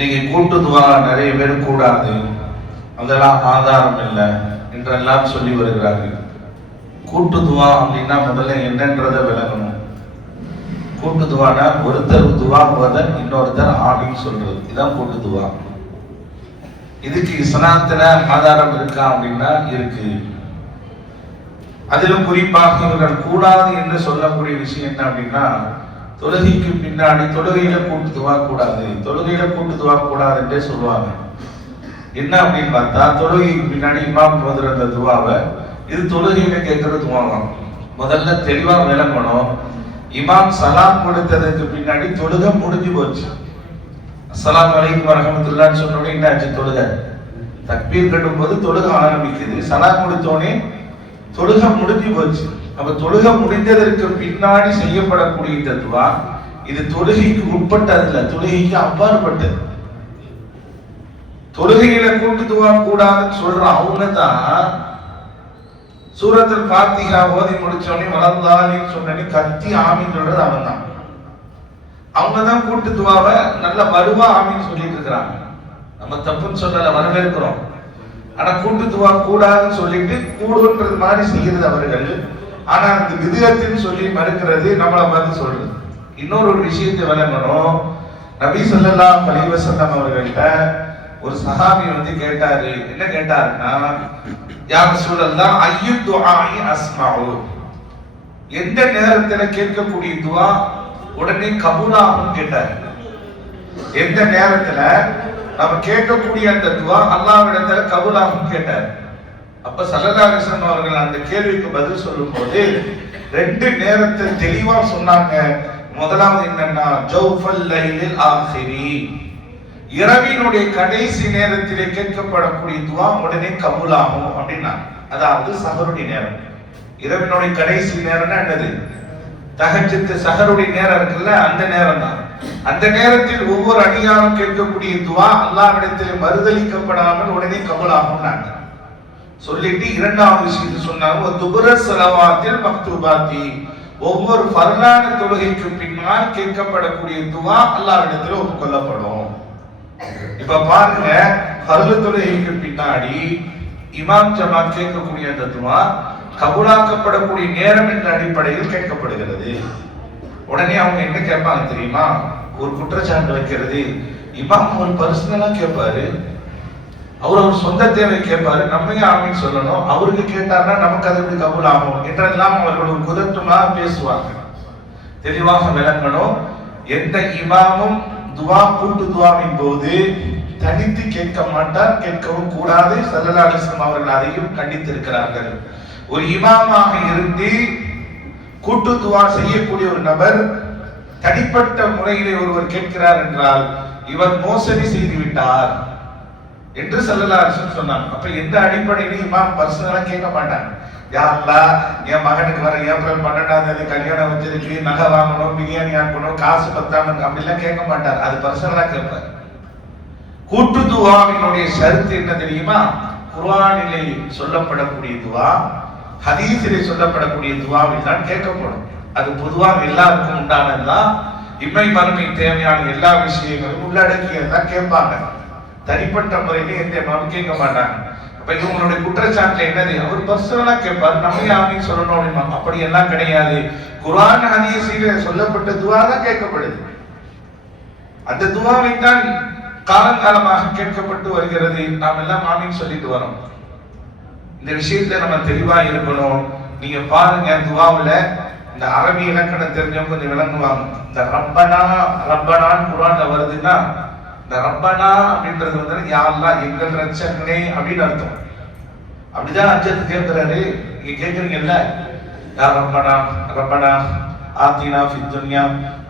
இன்னைக்கு கூட்டு துவா நிறைய பேர் கூடாது, அதெல்லாம் ஆதாரம் இல்லை என்றெல்லாம் சொல்லி வருகிறார்கள். கூட்டு துவா அப்படின்னா முதல்ல என்னன்றதை விளங்கணும். கூட்டு துவானா ஒருத்தர் துவா போத இன்னொருத்தர் ஆமின்னு சொல்றது, இதுதான் கூட்டு துவா. இதுக்கு இஸ்லாத்துல ஆதாரம் இருக்கா அப்படின்னா இருக்கு. அதிலும் குறிப்பாக இவர்கள் கூடாது என்று சொல்லக்கூடிய விஷயம் என்ன அப்படின்னா, தொழுகைக்கு பின்னாடி தொழுகையில கூட்டு துவா கூடாது, தொழுகையில கூட்டு துவா கூடாது என்றே சொல்லுவாங்க. என்ன அப்படின்னு பார்த்தா, தொழுகைக்கு பின்னாடி இமாம் போதுற அந்த துவாவை இது தொழுகையில கேட்கிற துவாவாம். முதல்ல தெளிவா விளங்கணும். இமாம் சலாம் கொடுத்ததுக்கு பின்னாடி தொழுகை முடிஞ்சு போச்சு. அஸ்ஸலாமு அலைக்கும் வரஹ்மத்துல்லாஹி சொன்னோடனே என்ன ஆச்சு? தொழுகை தக்பீர் கட்டும் போது தொழுகை ஆரம்பிக்குது. சலாம் கொடுத்தோடனே தொழுகை முடிஞ்சு போச்சு. அப்ப தொழுகை முடிந்ததற்கு பின்னாடி செய்யப்படக்கூடிய இந்த துவா இது தொழுகைக்கு உட்பட்டதில்ல, தொழுகைக்கு அப்பாற்பட்டது. தொழுகையில கூட்டு துவா கூடாதுன்னு சொல்ற அவங்க தான் சூரத்துல் ஃபாத்திஹா ஓதி முடிச்சோடனே வலல்லாலின்னு சொன்னோடனே கத்தி ஆமீன் சொல்றது அவன் தான். அவங்க தான் கூட்டு துவாவை நல்ல வலுவா ஆமீன் சொல்லிட்டு இருக்கிறாங்க. நம்ம தப்புன்னு சொல்லல, வரவேற்கிறோம். ஆனா கூட்டு துவா கூடாதுன்னு சொல்லிட்டு கூடுன்றது மாதிரி செய்யறது அவர்கள். ஆனா அந்த விதத்தின்னு சொல்லி மறுக்கிறது நம்மளை பார்த்து சொல்றது. இன்னொரு விஷயத்தை விளங்கணும். நபி ஸல்லல்லாஹு அலைஹி வஸல்லம் அவர்கள்ட்ட ஒரு சஹாபி வந்து கேட்டாரு. என்ன கேட்டாருன்னா, யா ரசூலல்லாஹ் ஐயு துஆஇ அஸ்மஉ, எந்த நேரத்துல கேட்கக்கூடிய துவா உடனே கபூலாகும் கேட்டாரு. எந்த நேரத்துல நம்ம கேட்கக்கூடிய அந்த துவா அல்லாஹ்விடத்துல கபூலாகும் கேட்டாரு. அப்ப ஸல்லல்லாஹு அலைஹி வஸல்லம் அவர்கள் அந்த கேள்விக்கு பதில் சொல்லும் போது ரெண்டு நேரத்தை தெளிவா சொன்னாங்க. முதலாவது என்னன்னா, ஜௌஃபல் லைலில் ஆகிரி, இரவினுடைய கடைசி நேரத்திலே கேட்கப்படக்கூடிய துவா உடனே கபூலாகும் அப்படின்னா, அதாவது சஹருடைய நேரம். இரவினுடைய கடைசி நேரம்னா என்னது? தஹஜ்ஜுத் சஹருடைய நேரம் இருக்குல்ல, அந்த நேரம் தான். அந்த நேரத்தில் ஒவ்வொரு அடியாரும் கேட்கக்கூடிய துவா அல்லாஹ்விடத்தில் மறுதலிக்கப்படாமல் உடனே கபூலாகும்னாங்க. சொல்லிட்டு இரண்டாவது விஷயத்தை சொன்னாங்க, துபுர ஸலவாத்தில் மக்தூபாத்தி, ஒவ்வொரு ஃபர்லான தொழுகைக்கு பின்னால் கேட்கப்படக்கூடிய துவா அல்லாஹ்விடத்தில் ஒப்புக்கொள்ளப்படும். இப்ப பாருங்க, ஃபர்லு தொழுகைக்கு பின்னாடி இமாம் ஜமாத் கேட்கக்கூடிய அந்த துவா கபூலாக்கப்படக்கூடிய நேரம் என்ற அடிப்படையில் கேட்கப்படுகிறது. உடனே அவங்க என்ன கேட்பாங்க தெரியுமா? ஒரு குற்றச்சாட்டு வைக்கிறது. இமாம் ஒரு பர்சனலா கேட்பாரு, அவர் சொந்த தேவை கேட்பாரு, நம்மையும் ஆமீன் சொல்லணும். அவருக்கு கேட்டார்னா நமக்கு அது எப்படி கபூல் ஆகும் என்றெல்லாம் அவர்கள் ஒரு குதர்த்தமா பேசுவாங்க. தெளிவாக விளங்கணும். எந்த இமாமும் துவா கூட்டு துவாவின் போது தனித்து கேட்க மாட்டார், கேட்கவும் கூடாது. ஸல்லல்லாஹு அலைஹி வஸல்லம் அவர்கள் அதையும் கண்டித்திருக்கிறார்கள். ஒரு இமாமாக இருந்து கூட்டு துவா செய்யக்கூடிய ஒரு நபர் தனிப்பட்ட முறையிலே ஒருவர் கேட்கிறார் என்றால் இவர் மோசடி செய்து விட்டார் என்று ஸல்லல்லாஹு அலைஹி வஸல்லம் சொன்னாங்க. அப்ப எந்த அடிப்படையிலும் இமாம் பர்சனலா கேட்க மாட்டாங்க. யா அல்லாஹ், என் மகனுக்கு வர ஏப்ரல் 12ஆம் தேதி கல்யாணம் வச்சிருக்கு, நகை வாங்கணும், பிரியாணி ஆக்கணும், காசு பத்தாம அப்படிலாம் கேட்க மாட்டார். அது பர்சனலா கேட்பார். கூட்டு துவாவினுடைய ஷர்த் என்ன தெரியுமா? குர்ஆனிலே சொல்லப்படக்கூடிய துவா, ஹதீஸிலே சொல்லப்படக்கூடிய துவாவில் தான் கேட்கப்படும். அது பொதுவாக எல்லாருக்கும் உண்டானதுதான். இம்மை மறுமை தேவையான எல்லா விஷயங்களும் உள்ளடக்கியதான் கேட்பாங்க. தனிப்பட்ட முறையில எந்த இமாமும் கேட்க மாட்டாங்க. அப்ப இவங்களுடைய குற்றச்சாட்டு என்னது? அவர் பர்சனலா கேட்பார், நம்ம யாரையும் சொல்லணும் அப்படின்னா. அப்படி எல்லாம் கிடையாது. குர்ஆன் ஹதீஸிலே சொல்லப்பட்ட துவா தான் கேட்கப்படுது. அந்த துவாவை தான் காலங்காலமாக கேட்கப்பட்டு வருகிறது. நாம் எல்லாம் ஆமீன் சொல்லிட்டு வரோம். இந்த விஷயத்துல நம்ம தெளிவா இருக்கணும். நீங்க பாருங்க, துவாவுல இந்த அரபி இலக்கணம் தெரிஞ்சவங்க கொஞ்சம் விளங்குவாங்க. இந்த ரப்பனா ரப்பனான்னு குர்ஆன்ல வருதுன்னா, இந்த ரப்பனா அப்படின்றது வந்து யா அல்லாஹ் எங்கள் ரட்சகனே அப்படின்னு அர்த்தம். அப்படிதான் அஜத் கேட்கிறாரு. நீங்க கேட்கறீங்கல்ல, யா ரப்பனா ரப்பனா ஆத்தினா ஃபித் துன்யா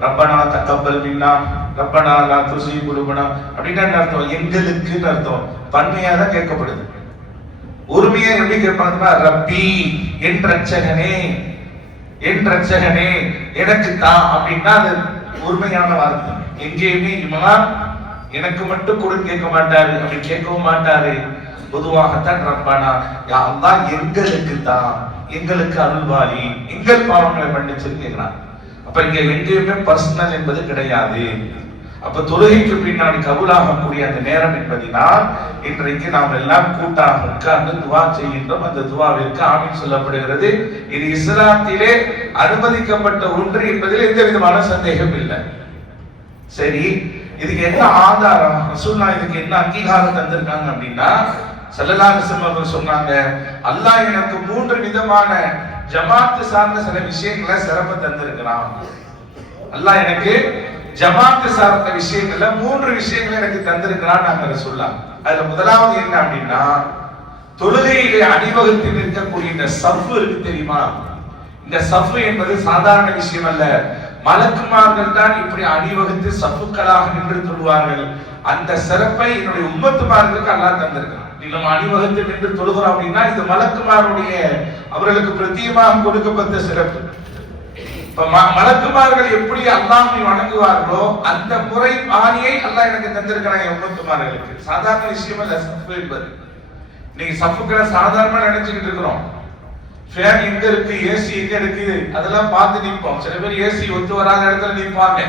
ரப்பனா தக்கப்பல் மின்னா ரப்பனா லா துஸீ குலுபனா அப்படின்னா என்ன அர்த்தம்? எங்களுக்குன்னு அர்த்தம். பன்மையா தான் கேட்கப்படுது. ஒருமையா எப்படி கேட்பாங்கன்னா, ரப்பி என் ரட்சகனே, என் ரட்சகனே எனக்கு தான் அப்படின்னா அது ஒருமையான வார்த்தை. எங்கேயுமே இமாம் எனக்கு மட்டும் கூட கேட்க மாட்டாரு, அப்படி கேட்கவும் மாட்டாரு. பொதுவாகத்தான் ரப்பனா யா அல்லாஹ் எங்களுக்கு தான், எங்களுக்கு அருள்வாரி, எங்கள் பாவங்களை மன்னிச்சு கேட்கிறான். அப்ப இங்க எங்கேயுமே பர்சனல் என்பது கிடையாது. அப்ப தொழுகைக்கு பின்னாடி கபூலாகக்கூடிய அந்த நேரம் என்பதினால் இன்றைக்கு நாம் எல்லாம் கூட்டாக உட்கார்ந்து துவா செய்கின்றோம். அந்த துவாவிற்கு ஆமீன் சொல்லப்படுகிறது. இது இஸ்லாத்திலே அனுமதிக்கப்பட்ட ஒன்று என்பதில் எந்த விதமான சந்தேகம் இல்லை. சரி, இதுக்கு என்ன ஆதாரம்? ரசூலுல்லாஹ் இதுக்கு என்ன அங்கீகாரம் தந்திருக்காங்க அப்படின்னா, ஸல்லல்லாஹு அலைஹி வஸல்லம் அவர்கள் சொன்னாங்க, அல்லாஹ் எனக்கு 3 விதமான ஜமாத் சார்ந்த சில விஷயங்களை சிறப்பு தந்திருக்கிறான். அல்லாஹ் எனக்கு ஜமாத் சார்ந்த விஷயங்கள்ல 3 விஷயங்களை எனக்கு தந்திருக்கிறான் நாங்க ரசூலுல்லாஹ். அதுல முதலாவது என்ன அப்படின்னா, தொழுகையிலே அணிவகுத்தில் இருக்கக்கூடிய இந்த சஃப் இருக்கு தெரியுமா? இந்த சஃப் என்பது சாதாரண விஷயம் அல்ல. மலக்குமார்கள் தான் இப்படி அணிவகுத்து சஃப்புக்களாக நின்று தொழுவார்கள். அந்த சிறப்பை என்னுடைய உம்மத்துமார்களுக்கு அல்லாஹ் தந்திருக்கிறான். நம்ம அணிவகுத்து நின்று தொழுகிறோம் அப்படின்னா இது மலக்குமாருடைய அவர்களுக்கு பிரத்தியமாக கொடுக்கப்பட்ட சிறப்பு. மலக்குமார்கள் எப்படி அல்லாஹ்வை வணங்குவார்களோ அந்த முறை ஆணியை அல்லாஹ் எனக்கு தந்திருக்கிறான் என் உம்மத்துமார்களுக்கு. சாதாரண விஷயம் அல்ல சஃப் என்பது. நீங்க சஃப்புக்களை சாதாரணமா நினைச்சுக்கிட்டு இருக்கிறோம். ஃபேன் எங்க இருக்கு, ஏசி எங்க இருக்கு, அதெல்லாம் பார்த்து நிற்போம். சில பேர் ஏசி ஒத்து வராத இடத்துல நிற்பாங்க.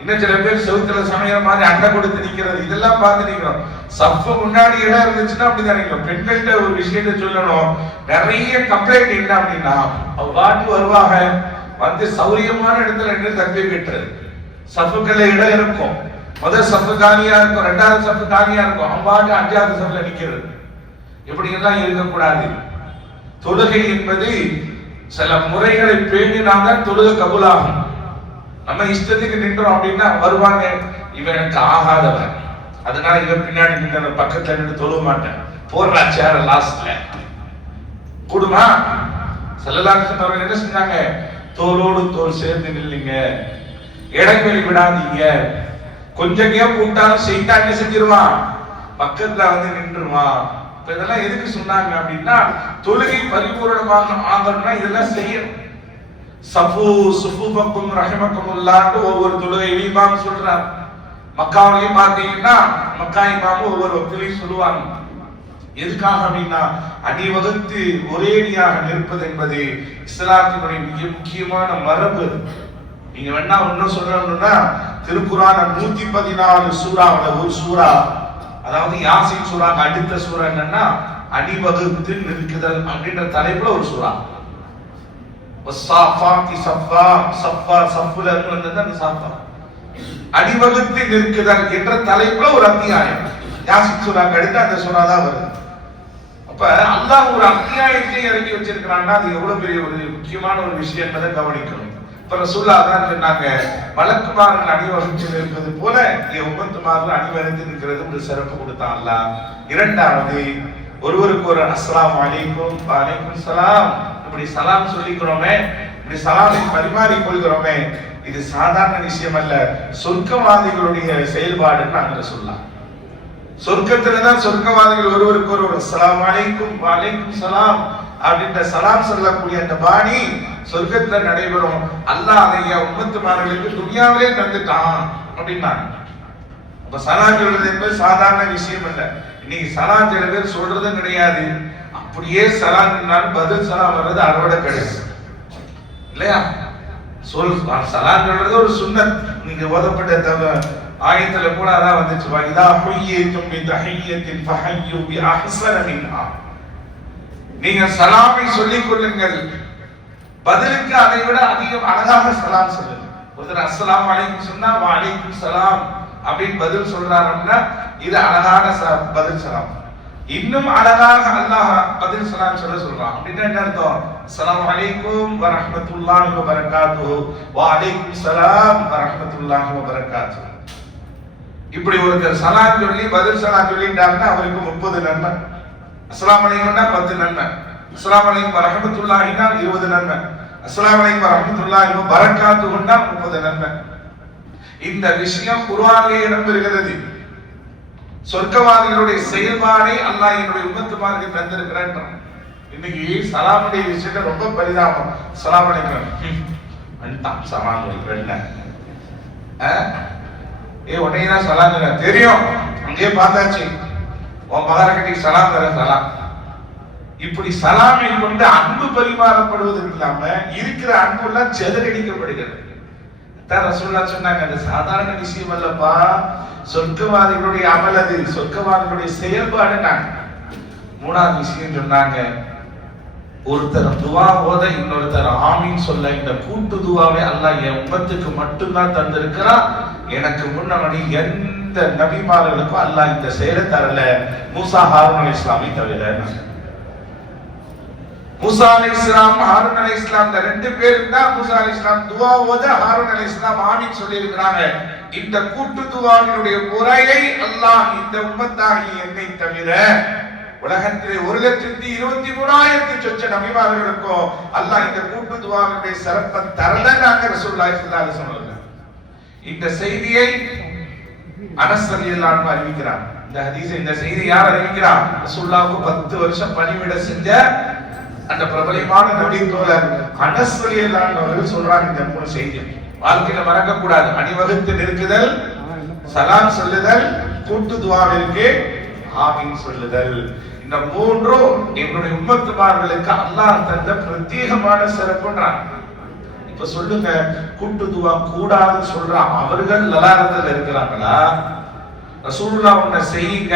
இன்னும் சில பேர் செவுத்துல சமையல் மாதிரி அண்டை கொடுத்து நிக்கிறது, இதெல்லாம் பார்த்து நிக்கிறோம். சஃப் முன்னாடி இடம் இருந்துச்சுன்னா அப்படிதான் நிற்கும். பெண்கள்கிட்ட ஒரு விஷயத்த சொல்லணும், நிறைய கம்ப்ளைண்ட் என்ன அப்படின்னா, அவங்க பாட்டு வருவாங்க, வந்து சௌரியமான இடத்துல நின்று தக்பீர் கட்டுறது. சஃப்புக்கல்ல இடம் இருக்கும், முதல் சஃப்பு காலியா இருக்கும், 2வது சஃப்பு காலியா இருக்கும், அவங்க பாட்டு 5வது சஃப்ல நிக்கிறது. இப்படி எல்லாம் இருக்கக்கூடாது. தொழுகை என்பது சில முறைகளை பேணினால்தான் தொழுகை கபூலாகும். நம்ம இஷ்டத்துக்கு நின்றோம் அப்படின்னா வருவாங்க, இவன் எனக்கு ஆகாதவன், அதனால இவன் பின்னாடி நின்று பக்கத்துல நின்று தொழுவ மாட்டேன், போடுறா சேர லாஸ்ட்ல கூடுமா? ஸல்லல்லாஹு அலைஹி வஸல்லம் என்ன செஞ்சாங்க? தோளோடு தோள் சேர்ந்து நில்லுங்க, இடைவெளி விடாதீங்க. கொஞ்சம் கேப் விட்டாலும் செய்தான் என்ன செஞ்சிருவான், பக்கத்துல வந்து நின்றுவான். இதெல்லாம் எதுக்கு சொன்னாங்க அப்படின்னா, தொழுகை பரிபூரணமாக ஆகணும்னா இதெல்லாம் செய்யணும். சஃபு சுஃபுபக்கும் ரஹிமக்குமுல்லாஹ்னு ஒவ்வொரு தொழுகையிலும் இமாம் சொல்றார். மக்காவிலையும் பார்த்தீங்கன்னா மக்கா இமாம் ஒவ்வொரு வக்திலையும் சொல்லுவாங்க. எதுக்காக அப்படின்னா, அணிவகுத்து ஒரேடியாக நிற்பது என்பது இஸ்லாத்தினுடைய மிக முக்கியமான மரபு. நீங்க வேணா ஒன்னும் சொல்லணும்னா, திருக்குர்ஆன் 114 சூறாவுல ஒரு சூறா, அதாவது யாசின் சூறாக்கு அடுத்த சூறா என்னன்னா அணிவகுத்து நிற்குதல் அப்படின்ற தலைப்புல ஒரு சூறா. வஸ்ஸாஃபாத்தி ஸஃபா, ஸஃபா ஸஃப்ல இருந்து அந்த ஸஃபா அணிவகுத்து நிற்குதல் என்ற தலைப்புல ஒரு அத்தியாயம். யாசின் சூறாக்கு அடுத்து அந்த சூறா தான் வருது. அப்ப அல்லாஹ் ஒரு அத்தியாயத்தை இறக்கி வச்சிருக்கிறான்னா அது எவ்வளவு பெரிய ஒரு முக்கியமான ஒரு விஷயம் என்பதை கவனிக்கணும். இப்ப ரசூலுல்லாஹ் தான் சொன்னாங்க, மலக்குமார்கள் அணிவகுத்து நிற்பது போல என் உம்மத்துமார்கள் அணிவகுத்து நிற்கிறது ஒரு சிறப்பு கொடுத்தான் அல்லாஹ். இரண்டாவது, ஒருவருக்கு ஒரு அஸ்ஸலாமு அலைக்கும் வலைக்கும் சலாம் இப்படி சலாம் சொல்லிக்கிறோமே, இப்படி சலாமை பரிமாறிக் கொள்கிறோமே, இது சாதாரண விஷயம் அல்ல. சொர்க்கவாதிகளுடைய செயல்பாடுன்னு நாங்க சொல்லலாம். சொர்க்கத்துலதான் சொர்க்கவாதிகள் ஒருவருக்கு ஒரு அஸ்ஸலாமு அலைக்கும் வலைக்கும் சலாம் அப்படின்ற சலாம் சொல்லக்கூடிய அந்த பாணி சொர்க்கத்துல நடைபெறும். அல்லாஹ் அதை உம்மத்துமார்களுக்கு துனியாவிலே தந்துட்டான் அப்படின்னாங்க. அப்ப சலாம் சொல்றது என்பது சாதாரண விஷயம் இல்ல. இன்னைக்கு சலாம் சில பேர் சொல்றதும் கிடையாது. அப்படியே சலாம் பதில் சலாம் வர்றது அறுவடை கிடையாது இல்லையா? சலாம் சொல்றது ஒரு சுன்னத். நீங்க ஓதப்பட்ட ஆயத்துல கூட அதான் வந்துச்சு, இதா ஹுய்யிதும் பிதஹிய்யத்தின் ஃபஹய்யு பிஅஹ்ஸன மின்ஹா. நீங்க சலாமை சொல்லிக் கொள்ளுங்கள், பதிலுக்கு அதை விட அதிகம் அழகாக சலாம் சொல்லுங்க. ஒருத்தர் அஸ்ஸலாமு அலைக்கும் சொன்னா வ அலைக்கும் சலாம் அப்படின்னு பதில் சொல்றாரு அப்படின்னா இது அழகான பதில் சலாம். இன்னும் அழகாக அல்லாஹ் பதில் சலாம் சொல்றான் அப்படின்னா என்ன அர்த்தம்? அஸ்ஸலாமு அலைக்கும் வ ரஹ்மத்துல்லாஹி வ பரக்காத்துஹு வ அலைக்கும் ஸலாம் வ ரஹ்மத்துல்லாஹி வ பரக்காத்துஹு. இப்படி ஒருத்தர் சலாம் சொல்லி பதில் சலாம் சொல்லிட்டாருன்னா அவருக்கு 30 நன்மை. அஸ்ஸலாமு அலைக்கும்னா 10 நன்மை, அஸ்ஸலாமு அலைக்கும் வ ரஹ்மத்துல்லாஹினா 20 நன்மை, அஸ்ஸலாமு அலைக்கும் வ ரஹ்மத்துல்லாஹி வ பரக்காத்துஹுனா 30 நன்மை. இந்த விஷயம் குர்ஆனிலே இடம்பெறுகிறது. சொர்க்கவாதிகளுடைய செயல்பாடை அல்லாஹ் என்னுடைய உம்மத்துமாருக்கு தந்திருக்கிறான். இன்னைக்கு சலாமுடைய விஷயத்தை ரொம்ப பரிதாபம். சலாம் அலைக்கும் அன்தான் சலாம் அலைக்கும் உடனே சலாம் தெரியும், அங்கேயே பார்த்தாச்சு, உன் மகார கட்டி சலாம் தர சலாம். இப்படி சலாமை கொண்டு அன்பு பரிமாறப்படுவது இல்லாம இருக்கிற அன்பு எல்லாம் செதறடிக்கப்படுகிறது. ரசூலுல்லாஹ் சொன்னாங்க, அது சாதாரண விஷயம் அல்லப்பா, சொர்க்கவாதிகளுடைய அமல், அது சொர்க்கவாதிகளுடைய செயல்பாடுனாங்க. மூணாவது விஷயம் சொன்னாங்க, ஒருத்தர் துவா ஓத இன்னொருத்தர் ஆமீன் சொல்ல இந்த கூட்டு துவாவை அல்லாஹ் என் உம்மத்துக்கு மட்டும்தான் தந்திருக்கிறான். எனக்கு முன்னவடி எந்த நபிமார்களுக்கும் அல்லாஹ் இந்த செயலை தரல, மூசா ஹாரூன் அலைஹிஸ்ஸலாமை தவிர. மூசா அலைஹிஸ்ஸலாம், ஹாரூன் அலைஹிஸ்ஸலாம், இந்த ரெண்டு பேரும் தான் மூசா அலைஹிஸ்ஸலாம் துவா ஓத ஹாரூன் அலைஹிஸ்ஸலாம் ஆமீன் சொல்லி இருக்கிறாங்க. இந்த கூட்டு துவாவினுடைய முறையை அல்லாஹ் இந்த உம்மத்தாகி என்னை தவிர உலகத்திலே 1,23,000 சொச்ச நபிமார்களுக்கும் அல்லாஹ் இந்த கூட்டு துவாவினுடைய சிறப்பை தரலன்னு ரசூலுல்லாஹி ஸல்லல்லாஹு அலைஹி வஸல்லம் சொல்றாங்க. இந்த செய்தியை அனஸ் ரலியல்லாஹு அன்ஹு அறிவிக்கிறார். இந்த ஹதீஸ், இந்த செய்தி யார் அறிவிக்கிறார்? ரசூலுல்லாஹ்வுக்கு 10 வருஷம் பணிவிட செஞ்ச அந்த பிரபலமான நபி தோழர் அனஸ் ரலியல்லாஹு அன்ஹு அவர்கள் சொல்றாங்க. இந்த மூணு செய்தி வாழ்க்கையில மறக்க கூடாது. அணிவகுத்து நிற்குதல், சலாம் சொல்லுதல், கூட்டு துவாவிற்கு ஆமீன் சொல்லுதல். இந்த மூன்றும் என்னுடைய உம்மத்துமார்களுக்கு அல்லாஹ் தந்த பிரத்யேகமான சிறப்புன்றான். இப்ப சொல்லுங்க, கூட்டு துவா கூடாதுன்னு சொல்ற அவர்கள் லலாலத்துல இருக்கிறாங்களா? ரசூலுல்லாஹ் ஒன்ன செய்யுங்க,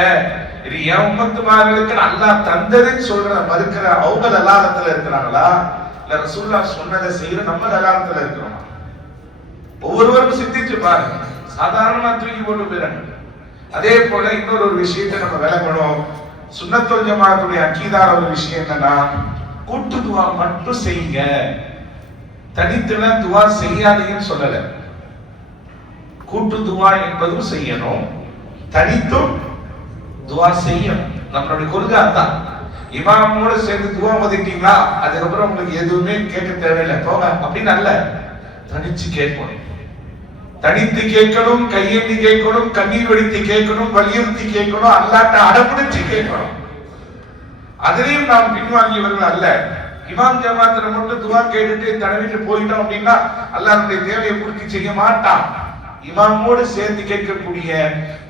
இது என் உம்மத்துமார்களுக்கு அல்லாஹ் தந்ததுன்னு சொல்ற மறுக்கிற அவங்க லலாலத்துல இருக்கிறாங்களா? இல்ல ரசூலுல்லாஹ் சொன்னதை செய்யற நம்ம லலாலத்துல இருக்கிறோம்? ஒவ்வொருவரும் சிந்திச்சு பாருங்க. சாதாரணமா தூக்கி போட்டு போயிறாங்க. அதே போல இன்னொரு விஷயத்தை நம்ம விளக்கணும். சுன்னத்துல் ஜமாஅத்துடைய அக்கீதால ஒரு விஷயம் என்னன்னா, கூட்டு துவா மட்டும் செய்யுங்க, தனித்தன துவா செய்யாதீங்கன்னு சொல்லல. கூட்டு துவா என்பதும் செய்யணும், தனித்தும் துவா செய்யணும். நம்மளுடைய கொள்கை அதான். இமாமோட சேர்ந்து துவா ஓதிட்டீங்களா, அதுக்கப்புறம் உங்களுக்கு எதுவுமே கேட்க தேவையில்லை போங்க அப்படின்னு அல்ல. தனிச்சு கேட்கணும், தனித்து கேட்கணும், கையேந்தி கேட்கணும், கண்ணீர் வடித்து கேட்கணும், வலியுறுத்தி கேட்கணும், அல்லாட்ட அடம்பிடிச்சு கேட்கணும். அதிலையும் நாம் பின்வாங்கியவர்கள் அல்ல. இமாம் ஜமாத்துல மட்டும் துவா கேட்டுட்டு தடவிட்டு போயிட்டோம் அப்படின்னா அல்லாஹ்வுடைய தேவையை பூர்த்தி செய்ய மாட்டான். இமாமோடு சேர்ந்து கேட்கக்கூடிய,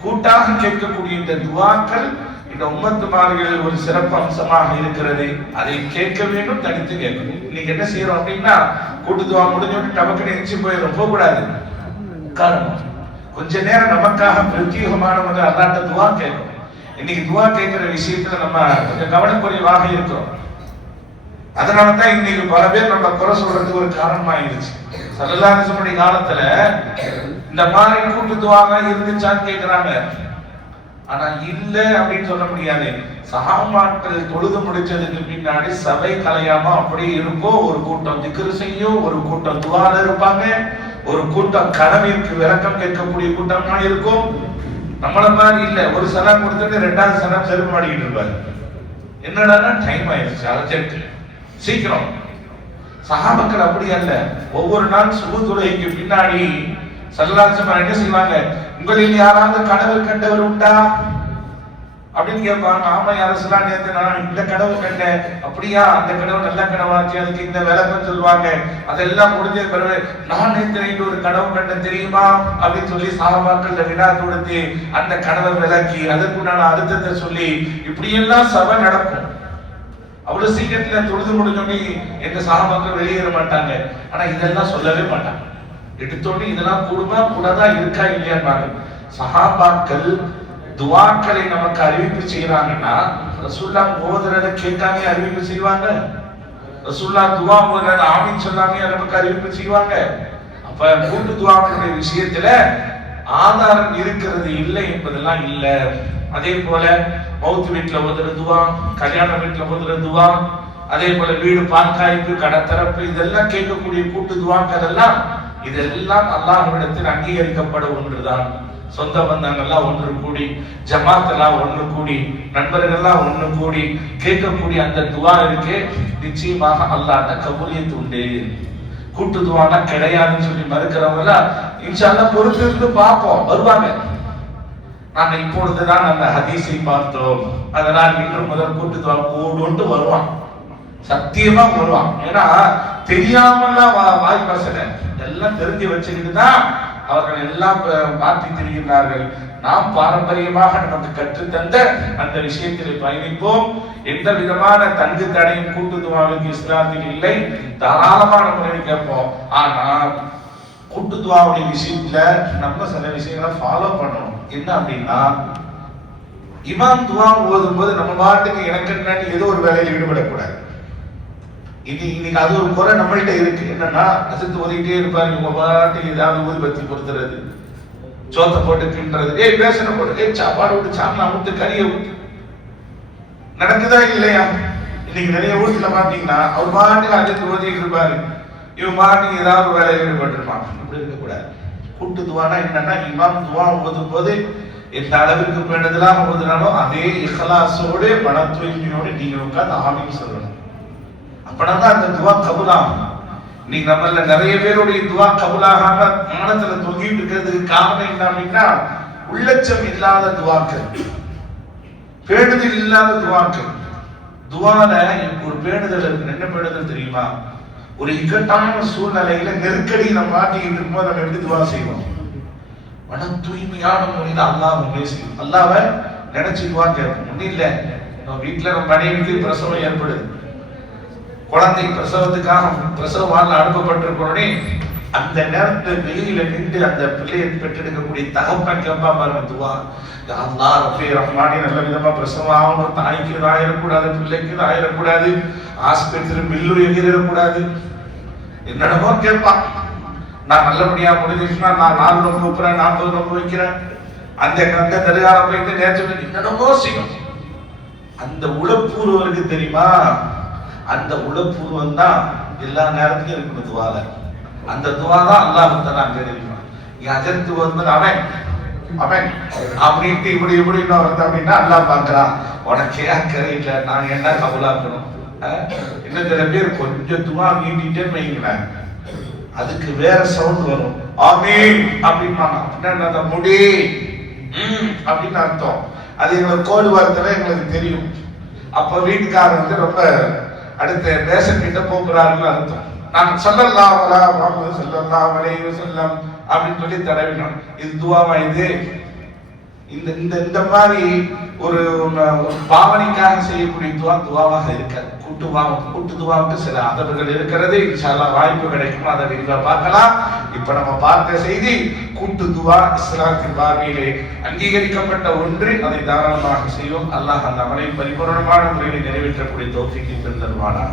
கூட்டாக கேட்கக்கூடிய இந்த துவாக்கள் இந்த உம்மத்துமார்கள் ஒரு சிறப்பு அம்சமாக இருக்கிறது. அதை கேட்க வேண்டும், தனித்து கேட்கணும். இன்னைக்கு என்ன செய்யறோம் அப்படின்னா, கூட்டு துவா முடிஞ்சோன்னு டபக்கு நினைச்சு போயிடும். போகக்கூடாது, காரணம் கொஞ்ச நேரம் நமக்காக பிரத்யேகமான அல்லாட்ட துவா கேட்கணும். இன்னைக்கு துவா கேட்கிற விஷயத்துல நம்ம கொஞ்சம் கவனக்குறைவாக இருக்கிறோம். அதனாலதான் இன்னைக்கு பல பேர் நம்ம குறை சொல்றதுக்கு ஒரு காரணமாயிருச்சு. ஸல்லல்லாஹு அலைஹி வஸல்லம் காலத்துல இந்த மாதிரி கூட்டு துவாங்க இருந்துச்சான்னு கேட்கிறாங்க. ஆனா இல்ல அப்படின்னு சொல்ல முடியாது. சஹாபாக்கள் தொழுது முடிச்சதுக்கு பின்னாடி சபை கலையாம அப்படியே இருக்கும். ஒரு கூட்டம் திக்ர் செய்யும், ஒரு கூட்டம் துவால இருப்பாங்க, ஒரு கூட்டம் கனவிற்கு விளக்கம் கேட்கக்கூடிய கூட்டமா இருக்கும். நம்மள மாதிரி இல்ல, ஒரு சலாம் கொடுத்துட்டு ரெண்டாவது சலாம் செருப்பு மாட்டிக்கிட்டு இருப்பாரு. என்னடா டைம் ஆயிடுச்சு, அர்ஜென்ட், சீக்கிரம். சஹாபாக்கள் அப்படி அல்ல. ஒவ்வொரு நாள் சுபு தொழுகைக்கு பின்னாடி ஸல்லல்லாஹு அலைஹி வஸல்லம் என்ன செய்வாங்க, உங்களில் யாராவது கனவு கண்டவர் உண்டா அப்படின்னு கேட்பாங்க. ஆமா யார சொல்லலாம், நேற்று நான் இந்த கனவு கண்டேன். அப்படியா, அந்த கனவு நல்ல கனவாச்சு, அதுக்கு இந்த விளக்கம் சொல்லுவாங்க. அதெல்லாம் முடிஞ்ச பிறகு நான் நேற்று ஒரு கனவு கண்டேன் தெரியுமா அப்படின்னு சொல்லி சஹாபாக்கள் வினா கொடுத்து அந்த கனவை விளக்கி அதற்குண்டான அர்த்தத்தை சொல்லி இப்படியெல்லாம் சபை நடக்கும். அவ்வளவு சீக்கிரத்துல தொழுது முடிஞ்சோடனே எந்த சஹாபாக்கள் வெளியேற மாட்டாங்க. ஆனா இதெல்லாம் சொல்லவே மாட்டாங்க. எடுத்தோடனே இதெல்லாம் கூடுமா கூடாதா இருக்கா இல்லையான்னு சஹாபாக்கள் துவாக்களை நமக்கு அறிவிப்பு செய்யறாங்கன்னா ரசூலுல்லாஹ் ஓதுறத கேட்காம அறிவிப்பு செய்வாங்க. ரசூலுல்லாஹ் துவா ஓதுறத ஆமீன் சொல்லாம நமக்கு அறிவிப்பு செய்வாங்க. அப்ப கூட்டு துவாவுடைய விஷயத்துல ஆதாரம் இருக்கிறது இல்லை என்பதெல்லாம் இல்ல. அதே போல மௌத் வீட்டுல ஓதுற துவா, கல்யாண வீட்டுல ஓதுற துவா, அதே போல வீடு பால்காய்ப்பு, கடை திறப்பு, இதெல்லாம் கேட்கக்கூடிய கூட்டு துவாக்கள் எல்லாம் இதெல்லாம் அல்லாஹ்விடத்தில் அங்கீகரிக்கப்பட ஒன்றுதான். சொந்த பந்தங்கள்லாம் ஒன்று கூடி, ஜமாத்தெல்லாம் ஒன்று கூடி, நண்பர்கள்லாம் ஒன்று கூடி கேட்கக்கூடிய அந்த துவா இருக்கு, நிச்சயமாக அல்லாஹ்ட்ட கபூலியத் உண்டு. கூட்டு துவானா கிடையாதுன்னு சொல்லி மறுக்கிறவங்க இன்ஷா அல்லாஹ் பொறுத்திருந்து பார்ப்போம், வருவாங்க. நாங்க இப்பொழுதுதான் அந்த ஹதீஸை பார்த்தோம், அதனால் இன்று முதல் கூட்டு துவா கூடுன்ட்டு வருவான். சத்தியமா வருவான். ஏன்னா தெரியாமலாம் வாய் பசங்க எல்லாம் தெரிஞ்சு வச்சுக்கிட்டு தான் அவர்கள் எல்லாம் மாற்றி திரிகிறார்கள். நாம் பாரம்பரியமாக நமக்கு கற்றுத்தந்த அந்த விஷயத்தில் பயணிப்போம். எந்த விதமான தங்கு தடையும் கூட்டு துவாவுக்கு இஸ்லாத்தில் இல்லை. தாராளமான முறையில் கேட்போம். ஆனா கூட்டு துவாவுடைய விஷயத்துல நம்ம சில விஷயங்களை ஃபாலோ பண்ணணும். என்ன அப்படின்னா, இமாம் துவா ஓதும் போது நம்ம பாட்டுக்கு எனக்கு என்னன்னு ஏதோ ஒரு வேலையில் ஈடுபடக்கூடாது. இன்னைக்கு அது ஒரு குறை நம்மள்கிட்ட இருக்கு. என்னன்னா, அசத்து ஓதிக்கிட்டே இருப்பாரு, இவங்க பாட்டுக்கு ஏதாவது ஊதுபத்தி பொறுத்துறது, சோத்தை போட்டு கிண்டுறது, பேசன போட்டு சாப்பாடு விட்டு சாப்பிடா விட்டு கறியை விட்டு நடக்குதா இல்லையா? இன்னைக்கு நிறைய ஊர்ல பாத்தீங்கன்னா அவர் பாட்டுக்கு அசத்து ஓதிக்கிட்டு இருப்பாரு, இவன் பாட்டுக்கு ஏதாவது ஒரு வேலையில் ஈடுபட்டிருப்பான். இப்படி இருக்கக்கூடாது. கூட்டு துவானா என்னன்னா, இமாம் துவா ஓதும் போது எந்த அளவிற்கு வேண்டதெல்லாம் ஓதுனாலும் அதே இஹ்லாஸோடு மன தூய்மையோடு நீங்க உட்கார்ந்து ஆமீன் சொல்லணும். அப்பதான் அந்த துவா கபூலாகும். நீங்க நம்மள நிறைய பேருடைய துவா கபூலாகாம மனத்துல தொங்கிட்டு இருக்கிறதுக்கு காரணம் என்ன அப்படின்னா, உள்ளச்சம் இல்லாத துவாக்கள், பேணுதல் இல்லாத துவாக்கள். துவால ஒரு பேணுதல் இருக்கு. என்ன பேணுதல் தெரியுமா? ஒரு இக்கட்டான சூழ்நிலையில நெருக்கடி நம்ம மாட்டிக்கிட்டு இருக்கும்போது நம்ம எப்படி துவா செய்வோம்? மன தூய்மையான முறையில் அல்லாஹ் பேசுவோம். அல்லாஹ்வை நினைச்சு துவா கேட்போம். ஒன்றும் இல்லை, நம்ம வீட்டுல நம்ம மனைவிக்கு பிரசவம் ஏற்படுது, குழந்தை பிரசவத்துக்காக பிரசவ வார்டில் அனுப்பப்பட்டிருக்கோனே அந்த நேரத்தில் வெளியில நின்று அந்த பிள்ளையை பெற்றெடுக்கக்கூடிய தகப்பன் கேட்பா பாருங்க துவா, அல்லாஹ் ரப்பே ரஹ்மானே நல்ல விதமா பிரசவம் ஆகணும், தாய்க்கு ஆயிடக்கூடாது, பிள்ளைக்கு ஆயிடக்கூடாது, ஆஸ்பத்திரி பில்லு எகிரக்கூடாது, என்னென்னமோ கேட்பான். நான் நல்லபடியா முடிஞ்சிச்சுன்னா நான் 4 நோம்பு வைக்கிறேன், 40 நோம்பு வைக்கிறேன், அந்த தருகாரம் போயிட்டு நேற்று என்னென்னமோ செய்யும். அந்த உளப்பூர்வருக்கு தெரியுமா? அந்த உளப்பூர்வம் தான் எல்லா நேரத்துக்கும் இருக்கணும் துவால. அந்த துவா தான் அல்லாஹ் தஆலா தெரியுமா? அஜர்த்து வந்து அவன் அவன் அப்படின்ட்டு இப்படி இப்படின்னு வருது அப்படின்னா அல்லாஹ் பார்க்கறான். உனக்கே அக்கறை இல்லை, நான் என்ன கபூலாக்கணும்? இன்னும் சில பேர் கொஞ்சம் துவா நீட்டிட்டே வைங்களேன், அதுக்கு வேற சவுண்ட் வரும், ஆமீன் அப்படின்பாங்க. அப்படின்னா முடி அப்படின்னு அர்த்தம். அது எங்களுக்கு கோடு வார்த்தை எங்களுக்கு தெரியும். அப்ப வீட்டுக்காரர் வந்து ரொம்ப அடுத்த தேசக்கிட்ட போக்குறாருன்னு அர்த்தம். நான் ஸல்லல்லாஹு அலைஹி வஸல்லம் அப்படின்னு சொல்லி தடவினோம். இது துவாவா? இது இந்த மாதிரி ஒரு பாவனைக்காக செய்யக்கூடிய துவாவாக இருக்காது. கூட்டு துவாவுக்கு சில அதவுகள் இருக்கிறது. இன்ஷா அல்லாஹ் வாய்ப்பு கிடைக்கும், அதை விரிவா பார்க்கலாம். இப்ப நம்ம பார்த்த செய்தி கூட்டு துவா இஸ்லாத்தின் பார்வையிலே அங்கீகரிக்கப்பட்ட ஒன்று. அதை தாராளமாக செய்வோம். அல்லாஹ் அந்த அமலை பரிபூர்ணமான முறையில் நிறைவேற்றக்கூடிய தௌஃபீக்கை தருவானாக.